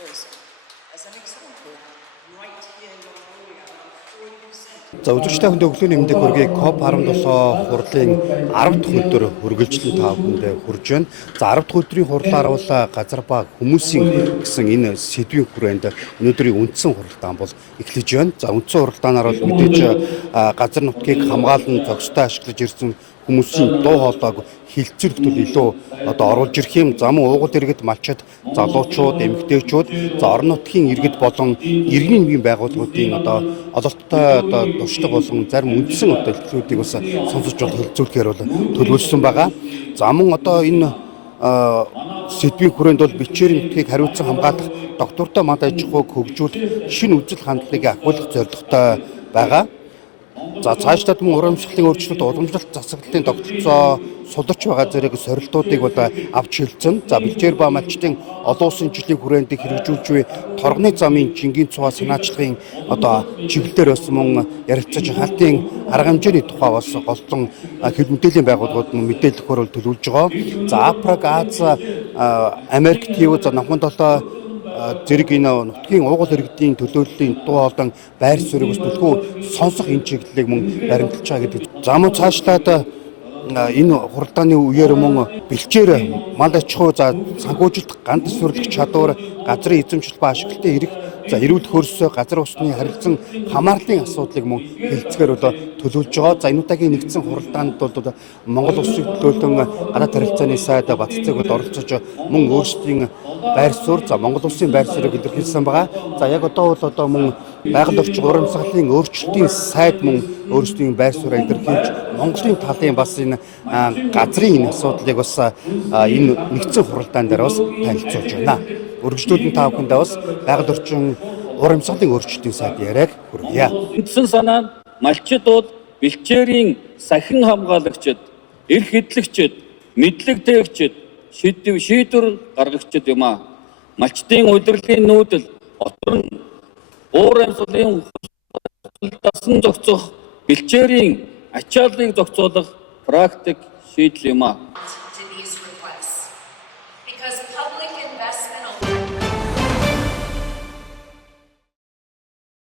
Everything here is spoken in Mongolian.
tourism. As an example, right here in Mongolia, around 40%. За үзэгчтэй хүнд өглөөний мэндийг хүргэе. COP17 хурлын 10 дахь өдөр үргэлжлэн та бүхэндээ хүрж байна. За 10 дахь өдрийн хурлаар бол газар ба хүмүүсийн гэсэн энэ сэдвийн хүрээнд өнөөдрийн үндсэн хуралдаан бол эхлэж байна. За үндсэн хуралдаанаар бол мэдээж газар нутгийг хамгаалан зохистой ашиглаж ирсэн хүмүүсийн дуу хоолойг хилцүүлэхэд илүү оруулж ирэх юм. За мөн уугуул иргэд малчид, залуучууд, эмэгтэйчүүд, за орон нутгийн иргэд болон иргэний нэгэн байгууллагуудын ололттой туршлага болон зарим үндсэн илтгэлүүдийг бас сонсож хилцүүлэхээр бол төлөвлөсөн байгаа. За мөн энэ сэдвийн хүрээнд бол бичээрийн нутгийг хариуцсан хамгаалах, доктортой манд аж ахуйг хөгжүүлэх шинэ үзэл хандлагыг ахиулах зорилготой байгаа. За цаашдаа мөн урамшлагын өөрчлөлт, уламжлалт засаглалын тогтолцоо суларч байгаа зэрэг сорилтуудыг бол авч хэлсэн. За бэлчээр ба малчдын олон улсын жилийн хүрээнд хэрэгжүүлж буй торгоны замын жингийн цуваа санаачлагын чиглэлээр бас мөн ярилцаж халтын арга хэмжээний тухай бас голлон хэл мэдээллийн байгууллагууд мэдээлэл өгөхөөр төлөвлөж байгаа. За Африк, Аз, Америк, ТV, за Номхон толоо зэрэг энэ нутгийн уугуул иргэдийн төлөөллийн дуу хоолой байр суурийг бас төлхөө сонсох энэ чиглэлийг мөн баримталж байгаа гэдэг. За мөн цаашлаад энэ хуралдааны үеэр мөн бэлчээр мал аж ахуй, за санхүүжилт, ган төсвөрлөх чадвар, газрын эзэмшил ба ашиглалтын эрх, за эрүүл хөрс, газар усны харилцан хамаарлын асуудлыг мөн хэлцгээр бол төлөвлөж байгаа. За энэ удаагийн нэгдсэн хуралдаанд бол Монгол улсын төлөөлөн гадаад харилцааны сайд Батцэг бол оролцож мөн өөрсдийн байр суурь, за Монгол улсын байр суурийг илэрхийлсэн байгаа. За яг одоо бол мөн байгаль орчин урамсгалын өөрчлөлтийн сайд мөн өөрсдийн байр суурийг илэрхийлж Монголын талын бас энэ газрын энэ асуудлыг бас энэ нэгдсэн хуралдаан дээр бас танилцуулж байна. Өргөжлүүлэн та бүхэндээ бас байгаль орчин урамсгалын өөрчлөлтийн сайд яриаг хүргье. Үндсэн санаа нь малчидууд, бэлчээрийн сахин хамгаалагчид, эрх эдлэгчид, мэдлэг тээгчид, шийдвэр гаргагчид юм аа. Малчдын удирдлагын нүүдэл, отор нь уур амьсгалын дасан зохицох, бэлчээрийн ачааллыг зохицуулах практик шийдэл юм аа.